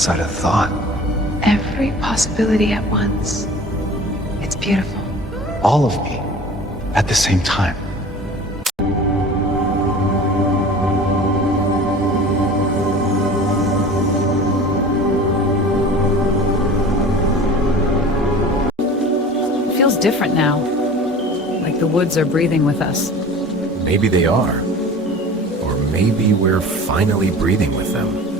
inside a thought. Every possibility at once. It's beautiful. All of me at the same time. It feels different now. Like the woods are breathing with us. Maybe they are. Or maybe we're finally breathing with them.